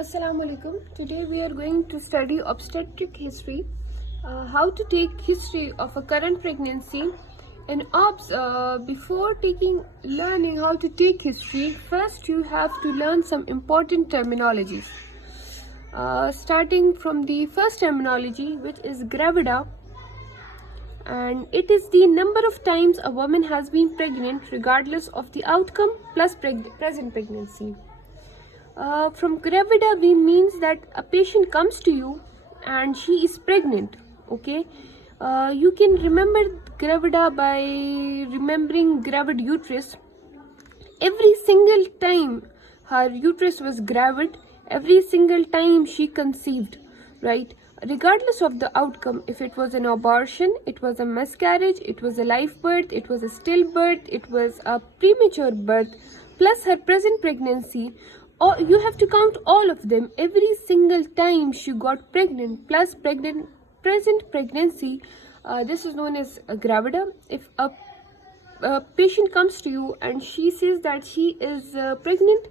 Assalamu alaikum. Today we are going to study obstetric history, how to take history of a current pregnancy. And before learning how to take history, first you have to learn some important terminologies. Starting from the first terminology, which is gravida, and it is the number of times a woman has been pregnant regardless of the outcome plus present pregnancy. From gravida, we means that a patient comes to you and she is pregnant. Okay, you can remember gravida by remembering gravid uterus. Every single time her uterus was gravid, every single time she conceived, right? Regardless of the outcome, if it was an abortion, it was a miscarriage, it was a live birth, it was a stillbirth, it was a premature birth, plus her present pregnancy, or you have to count all of them. Every single time she got pregnant plus present pregnancy, this is known as a gravida. If a patient comes to you and she says that she is pregnant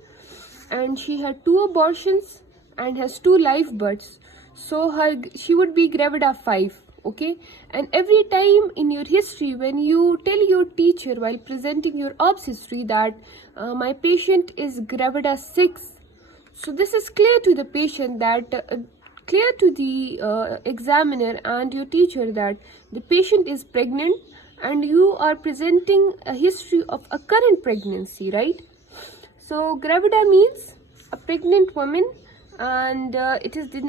and she had 2 abortions and has 2 live births, so she would be gravida 5. Okay, and every time in your history, when you tell your teacher while presenting your obs history that my patient is gravida 6, so this is clear to the patient that clear to the examiner and your teacher that the patient is pregnant, and you are presenting a history of a current pregnancy, right? So gravida means a pregnant woman, and it is the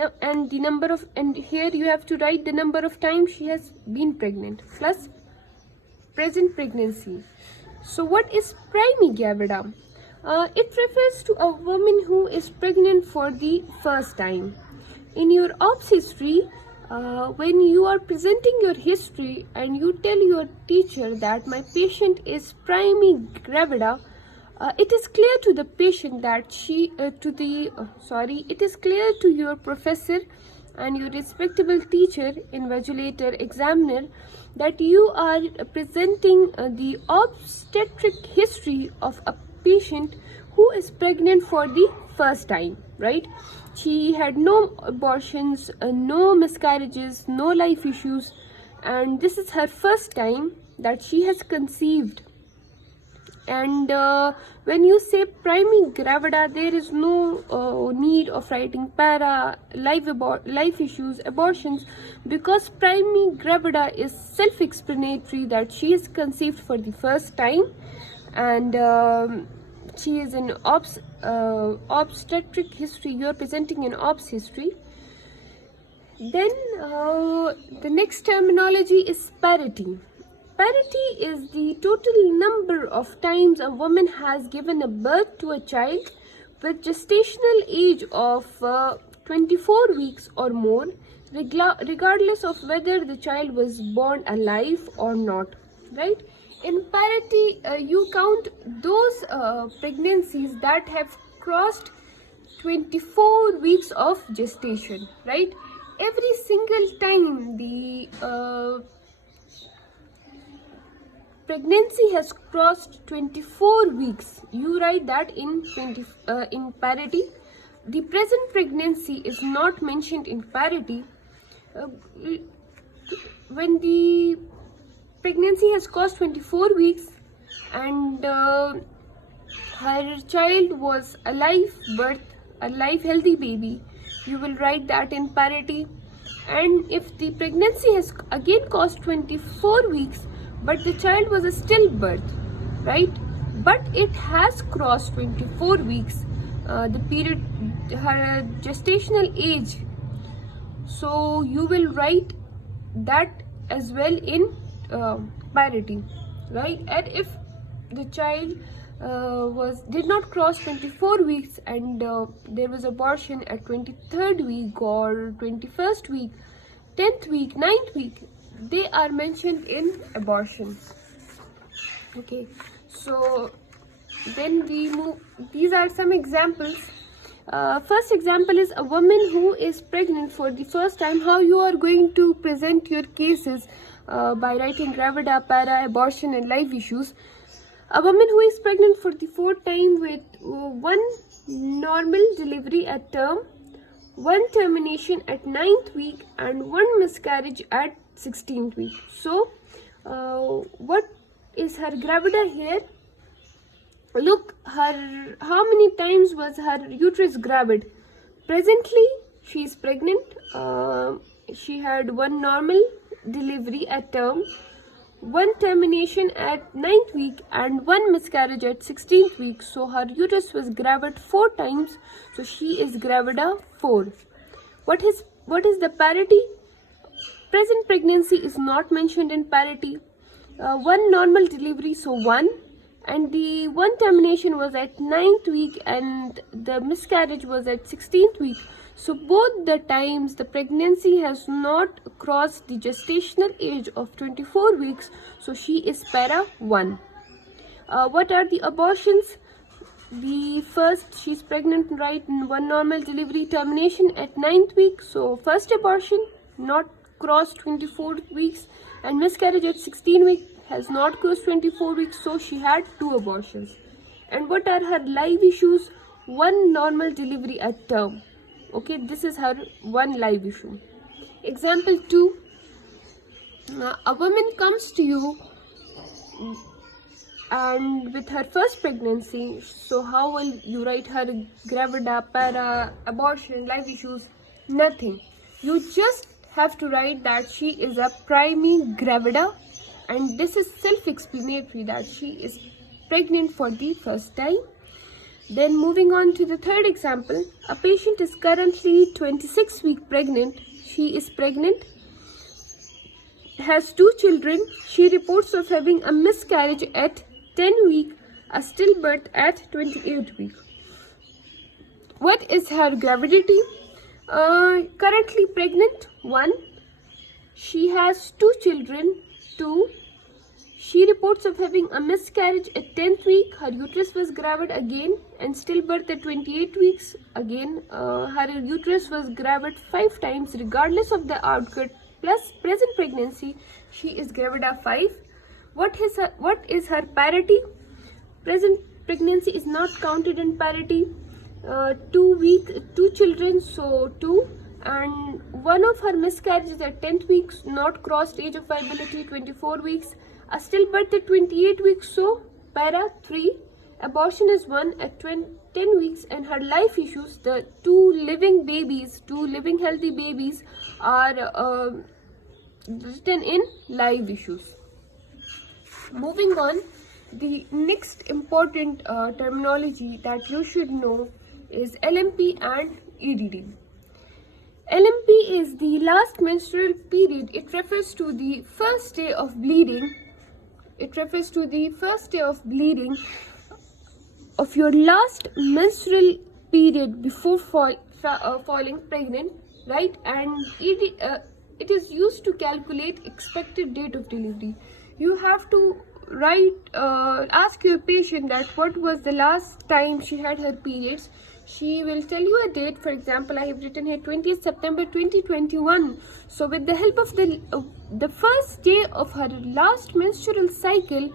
number of, and here you have to write the number of times she has been pregnant plus present pregnancy. So what is primigravida? It refers to a woman who is pregnant for the first time. In your obs history, when you are presenting your history and you tell your teacher that my patient is primigravida, it is clear to the patient that it is clear to your professor and your respectable teacher, invigilator, examiner, that you are presenting the obstetric history of a patient who is pregnant for the first time, right? She had no abortions, no miscarriages, no life issues, and this is her first time that she has conceived. And when you say primigravida, there is no need of writing para, life issues, abortions, because primigravida is self-explanatory that she is conceived for the first time, and she is in obstetric history. You are presenting an obs history. Then the next terminology is parity. Parity is the total number of times a woman has given a birth to a child with gestational age of 24 weeks or more, regardless of whether the child was born alive or not, right? In parity, you count those pregnancies that have crossed 24 weeks of gestation, right? Every single time the pregnancy has crossed 24 weeks, you write that in parity. The present pregnancy is not mentioned in parity. When the pregnancy has crossed 24 weeks and her child was a live birth, a live healthy baby, you will write that in parity. And if the pregnancy has again crossed 24 weeks but the child was a stillbirth, right, but it has crossed 24 weeks, the period, her gestational age, so you will write that as well in parity, right? And if the child did not cross 24 weeks and there was abortion at 23rd week or 21st week, 10th week, 9th week, they are mentioned in abortion. Okay, so then these are some examples. First example is a woman who is pregnant for the first time. How you are going to present your cases by writing gravida, para, abortion and life issues. A woman who is pregnant for the 4th time with 1 normal delivery at term, 1 termination at 9th week, and 1 miscarriage at 16th week. So what is her gravida here? Look, her how many times was her uterus gravid? Presently she is pregnant. She had 1 normal delivery at term, 1 termination at 9th week, and 1 miscarriage at 16th week. So her uterus was gravid 4 times. So she is gravida 4. What is the parity? Present pregnancy is not mentioned in parity. 1 normal delivery, so 1, and the 1 termination was at 9th week and the miscarriage was at 16th week. So both the times the pregnancy has not crossed the gestational age of 24 weeks. So she is para 1. What are the abortions? The first, she's pregnant, right? 1 normal delivery, termination at 9th week. So first abortion, not crossed 24 weeks, and miscarriage at 16 weeks, has not crossed 24 weeks. So she had 2 abortions. And what are her live issues? 1 normal delivery at term. Okay, this is her 1 live issue. Example 2, a woman comes to you and with her first pregnancy. So how will you write her gravida, para, abortion, live issues? Nothing. You just have to write that she is a primigravida, and this is self-explanatory that she is pregnant for the first time. Then moving on to the third example, a patient is currently 26 weeks pregnant. She is pregnant, has 2 children. She reports of having a miscarriage at 10 weeks, a stillbirth at 28 weeks. What is her gravidity? Currently pregnant, 1. She has 2 children, 2. She reports of having a miscarriage at 10th week. Her uterus was gravid again, and stillbirth at 28 weeks. Again, her uterus was gravid 5 times regardless of the outcut, plus present pregnancy. She is gravida 5. What is her parity? Present pregnancy is not counted in parity. 2 children, so 2. And 1 of her miscarriages at 10th week, not crossed age of viability, 24 weeks. A stillbirth at 28 weeks, so para 3. Abortion is 1 at 10 weeks, and her life issues, the 2 living babies, 2 living healthy babies, are written in live issues. Moving on, the next important terminology that you should know is LMP and EDD. LMP is the last menstrual period. It refers to the first day of bleeding. It refers to the first day of bleeding of your last menstrual period before falling pregnant, right? And it is used to calculate expected date of delivery. You have to ask your patient that what was the last time she had her periods. She will tell you a date. For example, I have written here 20th September 2021. So with the help of the first day of her last menstrual cycle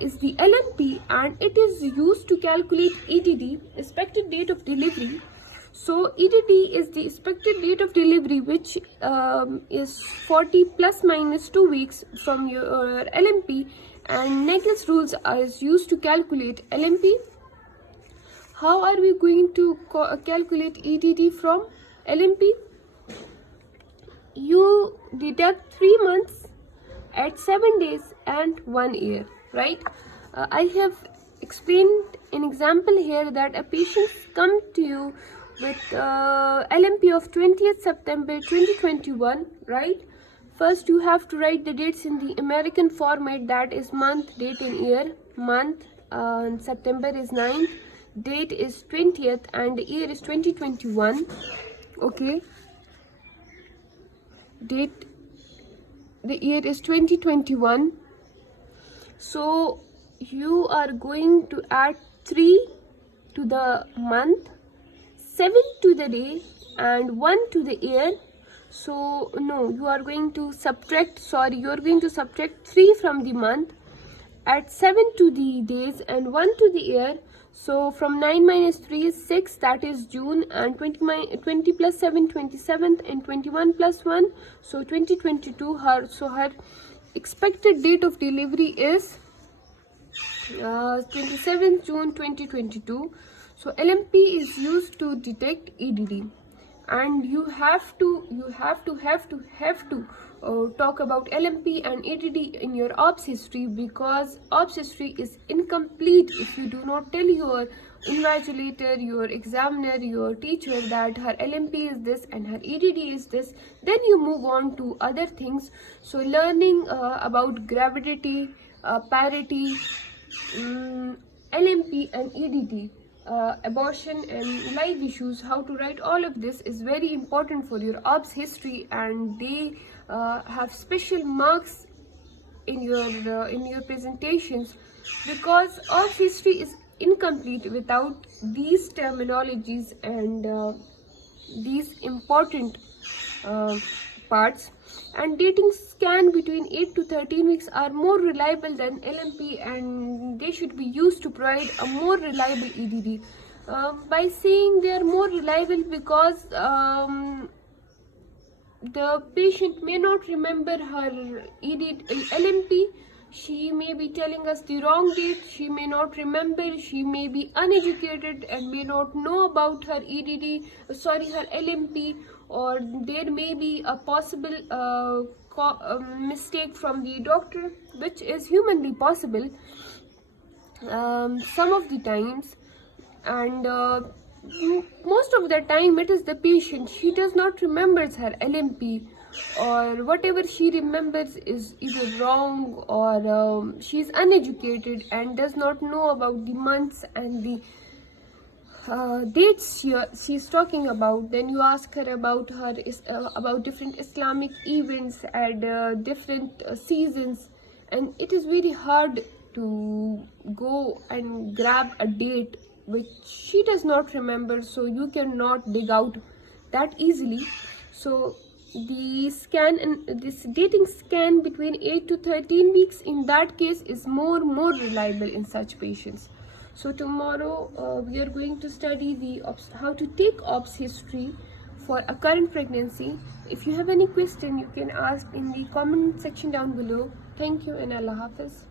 is the LMP, and it is used to calculate EDD, expected date of delivery. So EDD is the expected date of delivery, which is 40 plus minus 2 weeks from your LMP, and Naegele's rules is used to calculate LMP. How are we going to calculate EDD from LMP? You deduct 3 months at 7 days and 1 year, right? I have explained an example here that a patient come to you with LMP of 20th September 2021, right? First, you have to write the dates in the American format, that is month, date, and year. Month, September is 9th, date is 20th, and the year is 2021. Okay, date, the year is 2021. So you are going to add 3 to the month, 7 to the day, and 1 to the year. So no, you are going to subtract 3 from the month, add 7 to the days, and 1 to the year. So from 9 minus 3 is 6, that is June, and 20 plus 7, 27th, and 21 plus 1, so 2022. Her expected date of delivery is 27th June 2022. So LMP is used to detect EDD, and you have to talk about LMP and EDD in your OBS history, because OBS history is incomplete if you do not tell your invigilator, your examiner, your teacher that her LMP is this and her EDD is this. Then you move on to other things. So learning about gravidity, parity, LMP and EDD, abortion and life issues, how to write all of this is very important for your OBS history, and they have special marks in your presentations, because OBS history is incomplete without these terminologies and these important parts. And dating scan between 8 to 13 weeks are more reliable than LMP, and they should be used to provide a more reliable EDD. By saying they are more reliable, because the patient may not remember her LMP, she may be telling us the wrong date, she may not remember, she may be uneducated and may not know about her her LMP, or there may be a possible mistake from the doctor, which is humanly possible some of the times. And most of the time it is the patient, she does not remembers her LMP, or whatever she remembers is either wrong, or she is uneducated and does not know about the months and the dates she's talking about. Then you ask her about about different Islamic events and different seasons, and it is very hard to go and grab a date which she does not remember, so you cannot dig out that easily. So the scan, and this dating scan between 8 to 13 weeks, in that case is more reliable in such patients. So tomorrow we are going to study the how to take OBS history for a current pregnancy. If you have any question, you can ask in the comment section down below. Thank you, and Allah Hafiz.